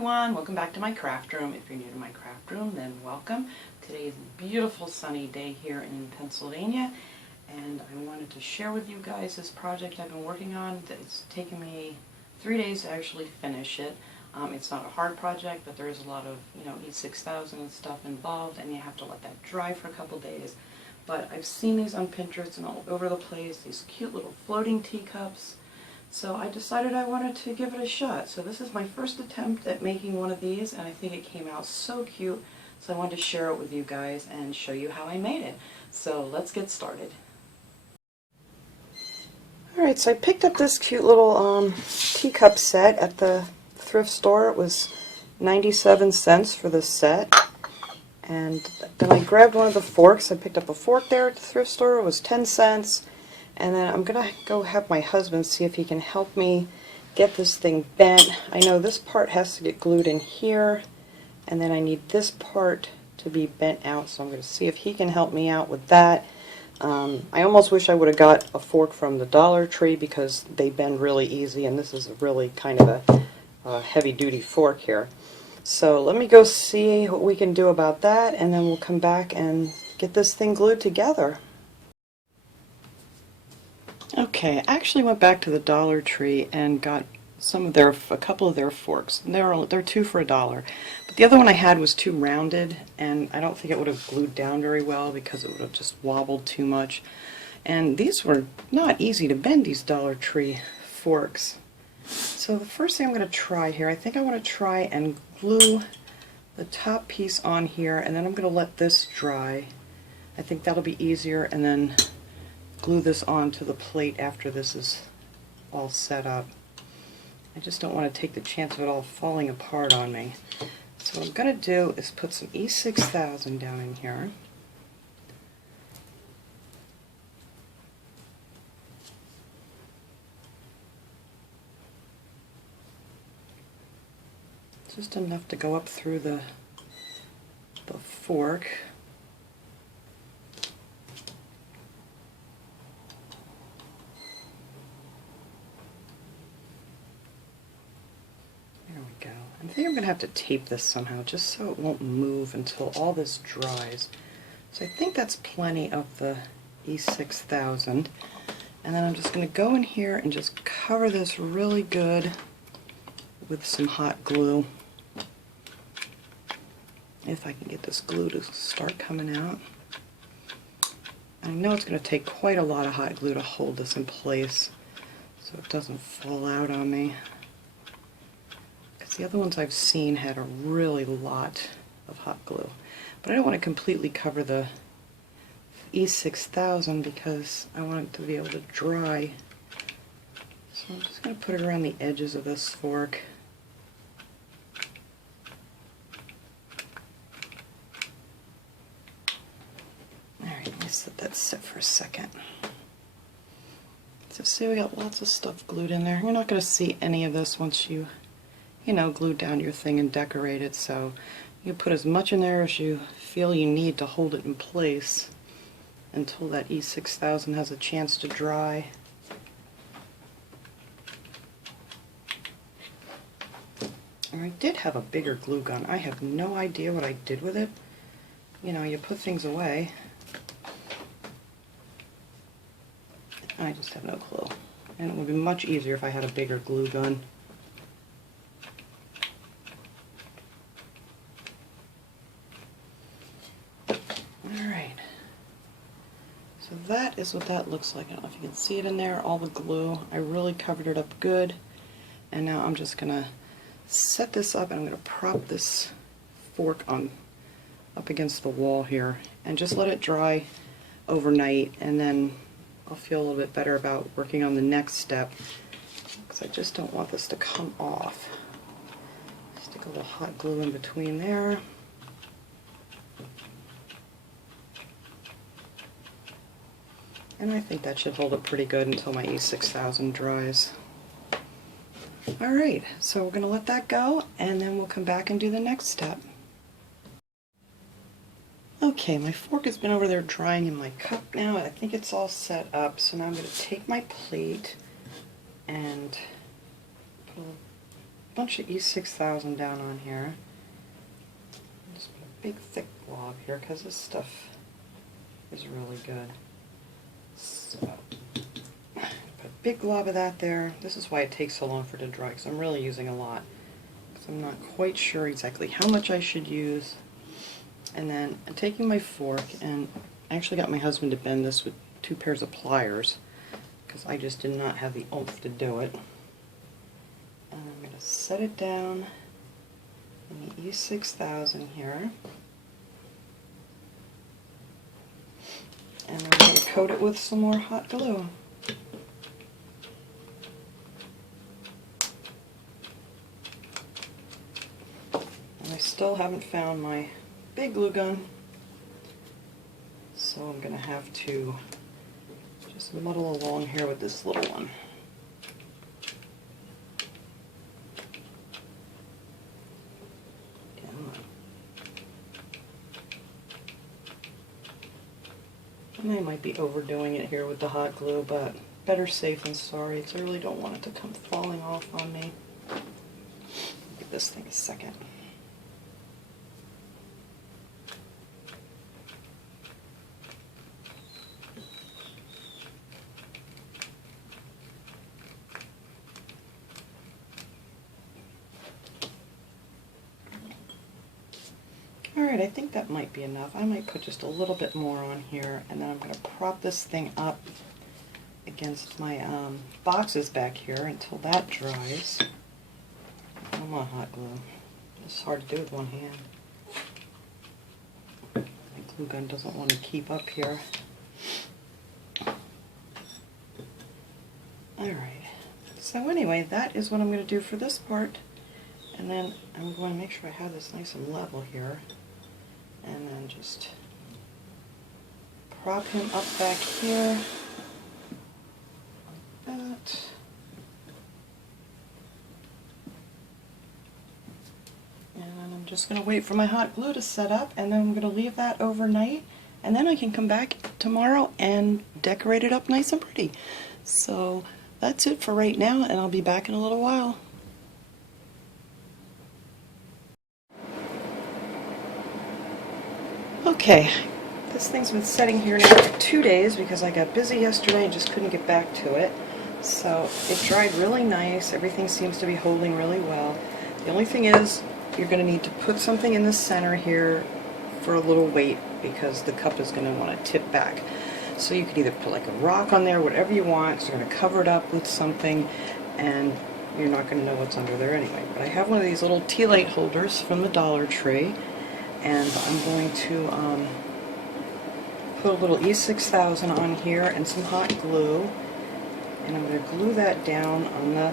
Everyone, welcome back to my craft room. If you're new to my craft room, then welcome. Today is a beautiful sunny day here in Pennsylvania, and I wanted to share with you guys this project I've been working on. It's taken me 3 days to actually finish it. It's not a hard project, but there is a lot of, E6000 and stuff involved, and you have to let that dry for a couple days. But I've seen these on Pinterest and all over the place, these cute little floating teacups. So I decided I wanted to give it a shot. So this is my first attempt at making one of these, and I think it came out so cute. So I wanted to share it with you guys and show you how I made it. So let's get started. Alright, so I picked up this cute little teacup set at the thrift store. It was 97 cents for the set. And then I grabbed one of the forks. I picked up a fork there at the thrift store. It was 10 cents. And then I'm going to go have my husband see if he can help me get this thing bent. I know this part has to get glued in here, and then I need this part to be bent out, so I'm going to see if he can help me out with that. I almost wish I would have got a fork from the Dollar Tree because they bend really easy, and this is really kind of a heavy-duty fork here. So let me go see what we can do about that, and then we'll come back and get this thing glued together. Okay, I actually went back to the Dollar Tree and got a couple of their forks. They're two for $1. But the other one I had was too rounded, and I don't think it would have glued down very well because it would have just wobbled too much. And these were not easy to bend, these Dollar Tree forks. So the first thing I'm going to try here, I think I want to try and glue the top piece on here, and then I'm going to let this dry. I think that'll be easier, and then glue this onto the plate after this is all set up. I just don't want to take the chance of it all falling apart on me. So what I'm going to do is put some E6000 down in here. Just enough to go up through the fork. I think I'm going to have to tape this somehow just so it won't move until all this dries. So I think that's plenty of the E6000. And then I'm just going to go in here and just cover this really good with some hot glue. If I can get this glue to start coming out. I know it's going to take quite a lot of hot glue to hold this in place so it doesn't fall out on me. The other ones I've seen had a really lot of hot glue. But I don't want to completely cover the E6000 because I want it to be able to dry. So I'm just going to put it around the edges of this fork. Alright, let me let that sit for a second. So see, we got lots of stuff glued in there. You're not going to see any of this once you glue down your thing and decorate it, so you put as much in there as you feel you need to hold it in place until that E6000 has a chance to dry. And I did have a bigger glue gun. I have no idea what I did with it. You put things away. I just have no clue. And it would be much easier if I had a bigger glue gun. So that is what that looks like. I don't know if you can see it in there, all the glue. I really covered it up good. And now I'm just going to set this up, and I'm going to prop this fork up against the wall here and just let it dry overnight, and then I'll feel a little bit better about working on the next step because I just don't want this to come off. Stick a little hot glue in between there. And I think that should hold it pretty good until my E6000 dries. Alright, so we're going to let that go, and then we'll come back and do the next step. Okay, my fork has been over there drying in my cup now. I think it's all set up, so now I'm going to take my plate and put a bunch of E6000 down on here. Just put a big thick blob here because this stuff is really good. So, put a big glob of that there. This is why it takes so long for it to dry, because I'm really using a lot. Because I'm not quite sure exactly how much I should use. And then I'm taking my fork, and I actually got my husband to bend this with 2 pairs of pliers, because I just did not have the oomph to do it. And I'm going to set it down in the E6000 here. And I'm going to coat it with some more hot glue. And I still haven't found my big glue gun, so I'm going to have to just muddle along here with this little one. And I might be overdoing it here with the hot glue, but better safe than sorry. I really don't want it to come falling off on me. Give this thing a second. Alright, I think that might be enough. I might put just a little bit more on here, and then I'm going to prop this thing up against my boxes back here until that dries. Come on, hot glue. It's hard to do with one hand. My glue gun doesn't want to keep up here. Alright, so anyway, that is what I'm going to do for this part. And then I'm going to make sure I have this nice and level here. And then just prop him up back here, like that. And I'm just going to wait for my hot glue to set up, and then I'm going to leave that overnight, and then I can come back tomorrow and decorate it up nice and pretty. So that's it for right now, and I'll be back in a little while. Okay, this thing's been sitting here now for 2 days because I got busy yesterday and just couldn't get back to it. So it dried really nice. Everything seems to be holding really well. The only thing is, you're going to need to put something in the center here for a little weight because the cup is going to want to tip back. So you could either put like a rock on there, whatever you want. So you're going to cover it up with something, and you're not going to know what's under there anyway. But I have one of these little tea light holders from the Dollar Tree. And I'm going to put a little E6000 on here and some hot glue, and I'm going to glue that down on the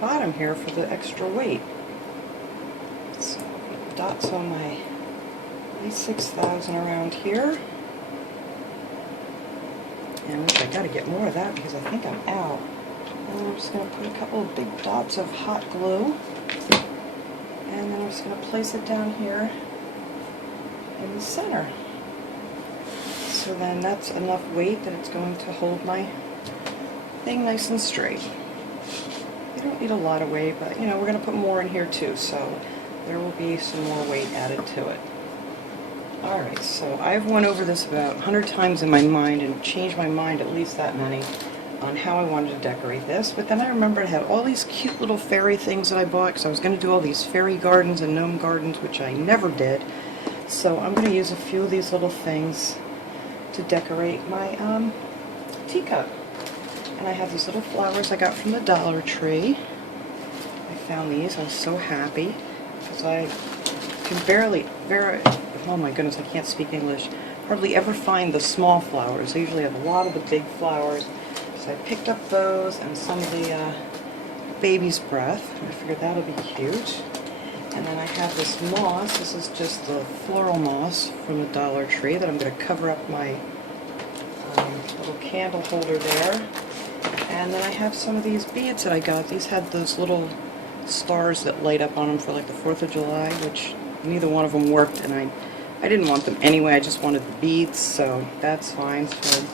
bottom here for the extra weight. So dots on my E6000 around here, and I got to get more of that because I think I'm out. And then I'm just going to put a couple of big dots of hot glue, and then I'm just going to place it down here in the center. So then that's enough weight that it's going to hold my thing nice and straight. You don't need a lot of weight, but you know, we're going to put more in here too, so there will be some more weight added to it. Alright, so I've went over this about 100 times in my mind and changed my mind at least that many on how I wanted to decorate this, but then I remembered I had all these cute little fairy things that I bought because I was going to do all these fairy gardens and gnome gardens, which I never did. So I'm going to use a few of these little things to decorate my teacup. And I have these little flowers I got from the Dollar Tree. I found these. I was so happy because I can oh my goodness, I can't speak English, hardly ever find the small flowers. I usually have a lot of the big flowers. So I picked up those and some of the baby's breath. I figured that'll be cute. And then I have this moss. This is just the floral moss from the Dollar Tree that I'm going to cover up my little candle holder there. And then I have some of these beads that I got. These had those little stars that light up on them for like the 4th of July, which neither one of them worked, and I didn't want them anyway. I just wanted the beads, so that's fine. So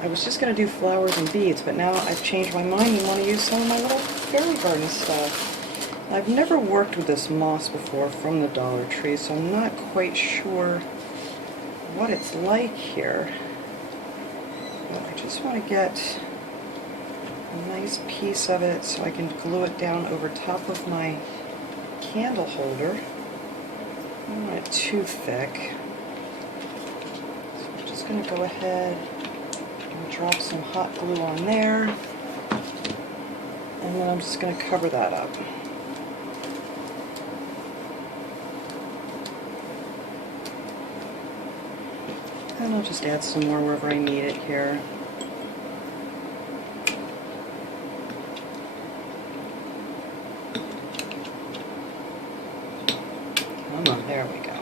I was just going to do flowers and beads, but now I've changed my mind and want to use some of my little fairy garden stuff. I've never worked with this moss before from the Dollar Tree, so I'm not quite sure what it's like here. But I just want to get a nice piece of it so I can glue it down over top of my candle holder. I don't want it too thick. So I'm just going to go ahead and drop some hot glue on there. And then I'm just going to cover that up. And I'll just add some more wherever I need it here. Come on, there we go.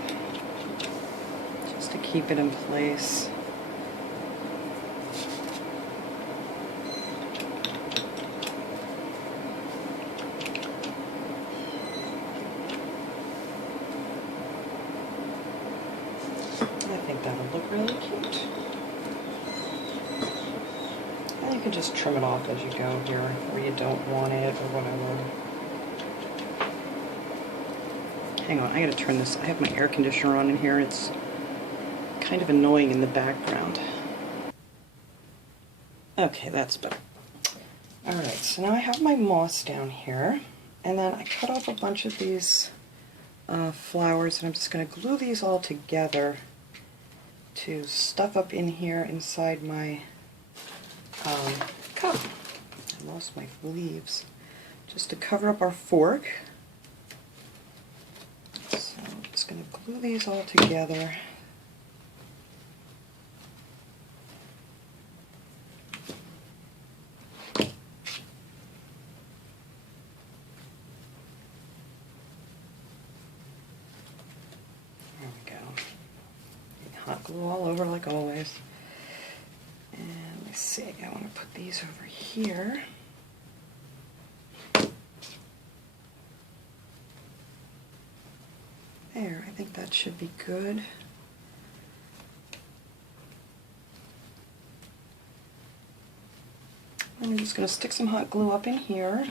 Just to keep it in place. I think that'll look really cute. And you can just trim it off as you go here, where you don't want it or whatever. Hang on, I gotta turn this. I have my air conditioner on in here. It's kind of annoying in the background. Okay, that's better. Alright, so now I have my moss down here, and then I cut off a bunch of these flowers, and I'm just going to glue these all together to stuff up in here inside my cup. I lost my leaves. Just to cover up our fork. So I'm just going to glue these all together. Hot glue all over like always. And let me see, I want to put these over here. There, I think that should be good. And I'm just going to stick some hot glue up in here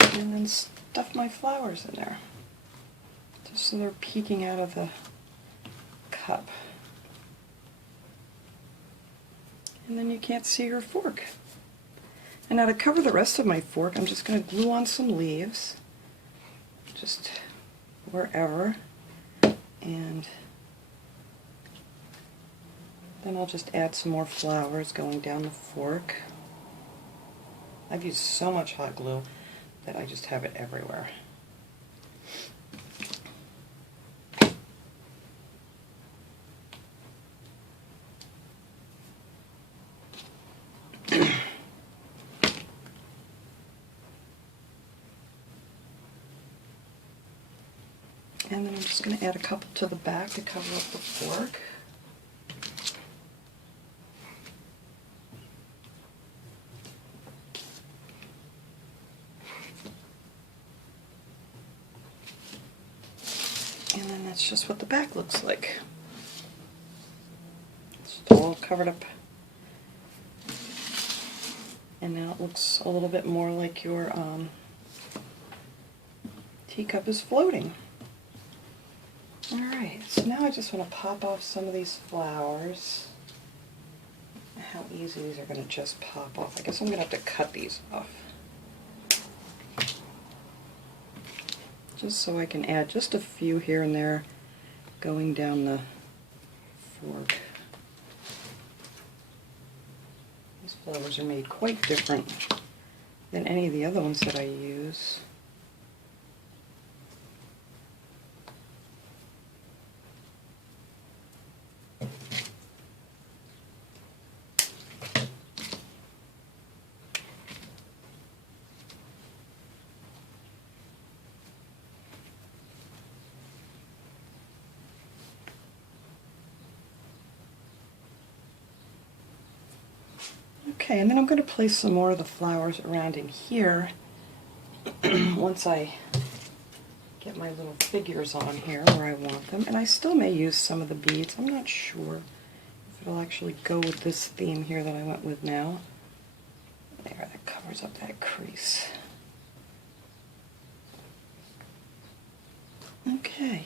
and then stuff my flowers in there, just so they're peeking out of the cup. And then you can't see your fork. And now to cover the rest of my fork, I'm just going to glue on some leaves, just wherever, and then I'll just add some more flowers going down the fork. I've used so much hot glue that I just have it everywhere. And then I'm just going to add a couple to the back to cover up the fork. And then that's just what the back looks like. It's all covered up. And now it looks a little bit more like your teacup is floating. Alright, so now I just want to pop off some of these flowers. How easy these are going to just pop off. I guess I'm going to have to cut these off. Just so I can add just a few here and there going down the fork. These flowers are made quite different than any of the other ones that I use. Okay, and then I'm going to place some more of the flowers around in here once I get my little figures on here where I want them. And I still may use some of the beads. I'm not sure if it'll actually go with this theme here that I went with now. There, that covers up that crease. Okay,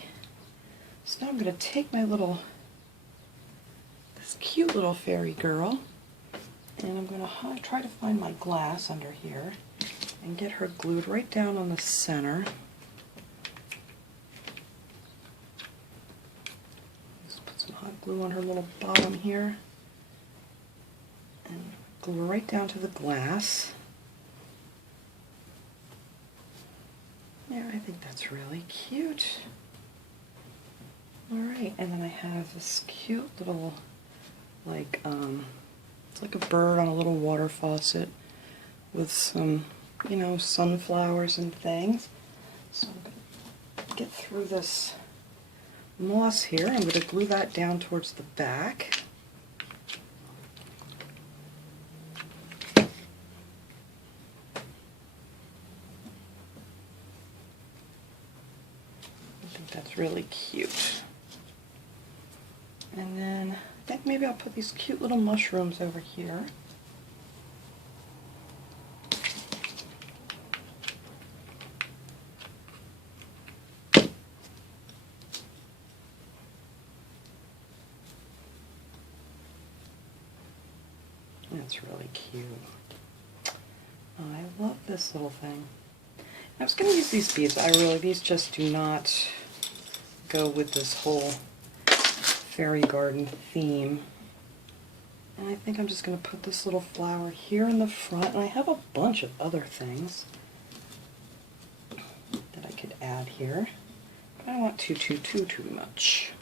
so now I'm going to take my this cute little fairy girl, and I'm going to try to find my glass under here and get her glued right down on the center. Just put some hot glue on her little bottom here and glue her right down to the glass. Yeah, I think that's really cute. Alright, and then I have this cute little, like, it's like a bird on a little water faucet with some, you know, sunflowers and things. So I'm going to get through this moss here. I'm going to glue that down towards the back. That's really cute. And then I think maybe I'll put these cute little mushrooms over here. That's really cute. Oh, I love this little thing. I was going to use these beads, but these just do not go with this whole fairy garden theme. And I think I'm just going to put this little flower here in the front, and I have a bunch of other things that I could add here. But I don't want too much.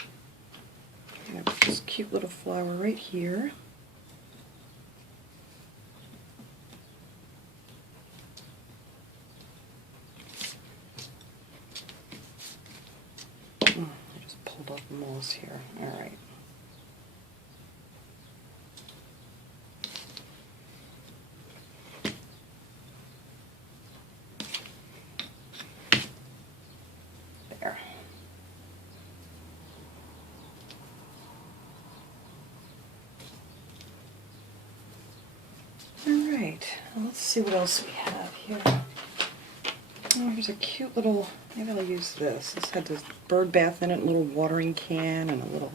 I'm going to put this cute little flower right here. Moss here. All right. There. All right. Well, let's see what else we have here. Oh, here's a cute little, maybe I'll use this. This had this bird bath in it, a little watering can, and a little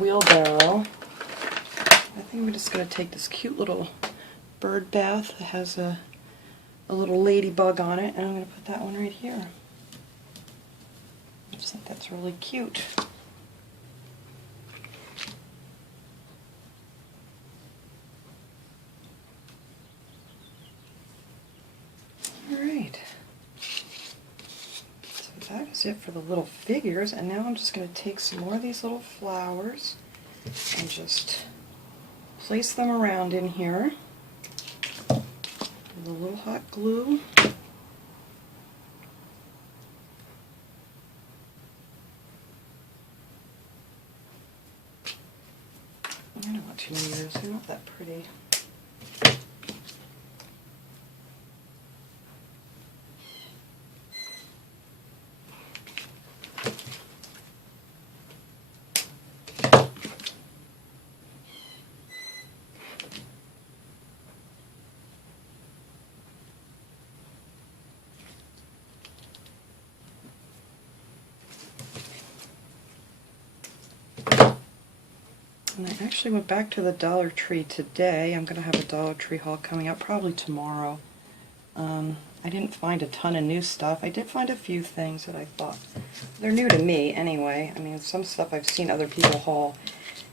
wheelbarrow. I think I'm just going to take this cute little bird bath that has a little ladybug on it, and I'm going to put that one right here. I just think that's really cute. Alright, so that is it for the little figures, and now I'm just going to take some more of these little flowers and just place them around in here with a little hot glue. I don't want too many of those, they're not that pretty. And I actually went back to the Dollar Tree today. I'm going to have a Dollar Tree haul coming up probably tomorrow. I didn't find a ton of new stuff. I did find a few things that I thought, they're new to me anyway. I mean, some stuff I've seen other people haul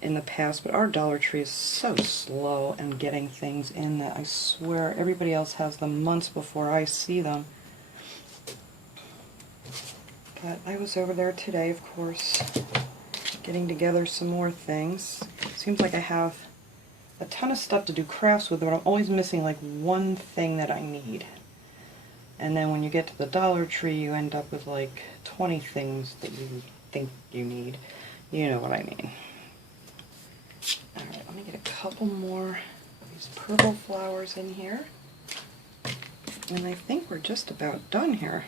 in the past, but our Dollar Tree is so slow in getting things in that I swear everybody else has them months before I see them. But I was over there today, of course, getting together some more things. Seems like I have a ton of stuff to do crafts with, but I'm always missing like one thing that I need. And then when you get to the Dollar Tree, you end up with like 20 things that you think you need. You know what I mean. Alright, let me get a couple more of these purple flowers in here. And I think we're just about done here.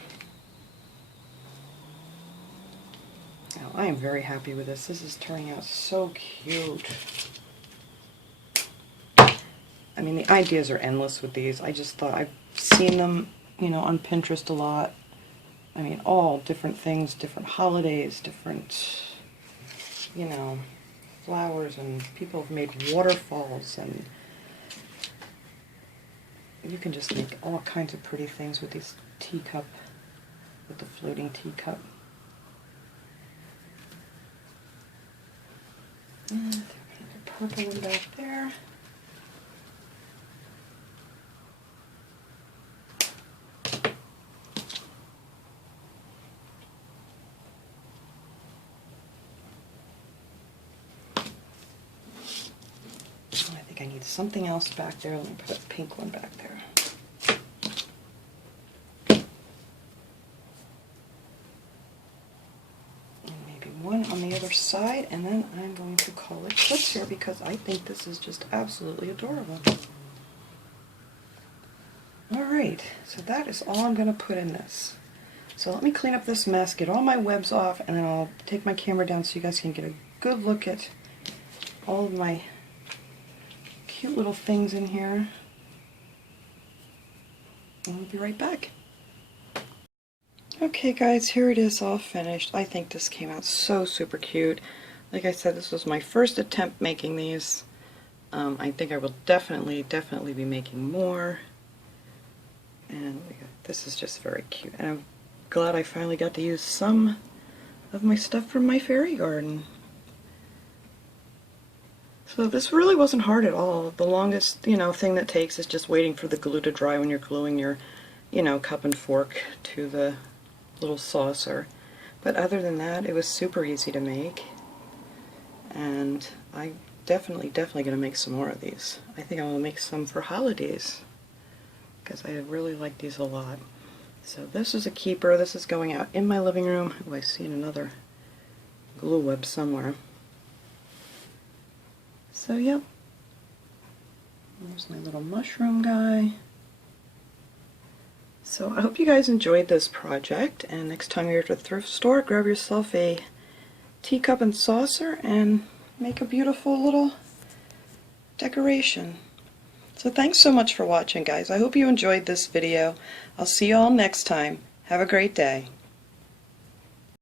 Now, I am very happy with this. This is turning out so cute. I mean, the ideas are endless with these. I just thought I've seen them, you know, on Pinterest a lot, I mean, all different things, different holidays, different, you know, flowers, and people have made waterfalls, and you can just make all kinds of pretty things with these teacup, with the floating teacup. And there's another purple one back there. I think I need something else back there. Let me put a pink one back there. One on the other side, and then I'm going to call it quits here because I think this is just absolutely adorable. Alright, so that is all I'm going to put in this. So let me clean up this mess, get all my webs off, and then I'll take my camera down so you guys can get a good look at all of my cute little things in here. And we'll be right back. Okay guys, here it is all finished. I think this came out so super cute. Like I said, this was my first attempt making these. I think I will definitely be making more. And this is just very cute. And I'm glad I finally got to use some of my stuff from my fairy garden. So this really wasn't hard at all. The longest, thing that takes is just waiting for the glue to dry when you're gluing your, cup and fork to the little saucer. But other than that, it was super easy to make, and I definitely gonna make some more of these. I think I will make some for holidays because I really like these a lot. So this is a keeper. This is going out in my living room. Oh, I see another glue web somewhere. So yep, there's my little mushroom guy. So I hope you guys enjoyed this project, and next time you're at the thrift store, grab yourself a teacup and saucer and make a beautiful little decoration. So thanks so much for watching, guys. I hope you enjoyed this video. I'll see you all next time. Have a great day.